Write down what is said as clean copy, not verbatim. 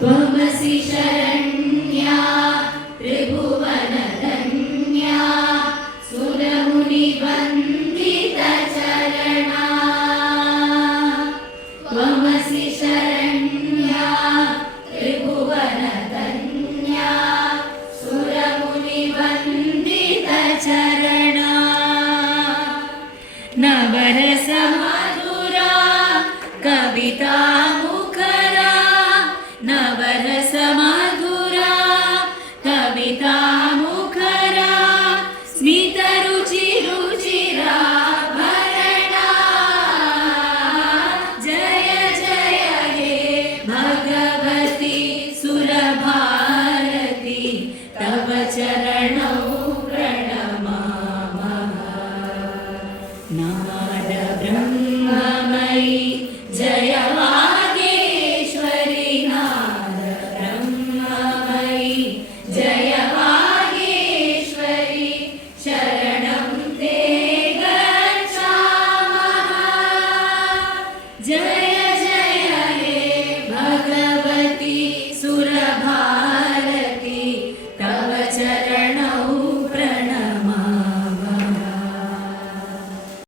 त्वमसि शरण्या त्रिभुवनधन्या सुरमुनिवन्दितचरणा त्वमसि शरण्या त्रिभुवनधन्या सुरमुनिवन्दितचरणा नवरसमधुरा कवितामुखरा नवरसमधुरा कवितामुखरा स्मितरुचिरुचिराभरणा जय जय हे भगवती सुरभारती तव चरणौ प्रणमामः नाद ब्रह्ममयी जय वागेश्वरी नाद ब्रह्ममयी जय वागेश्वरी शरणं ते गच्छामः जय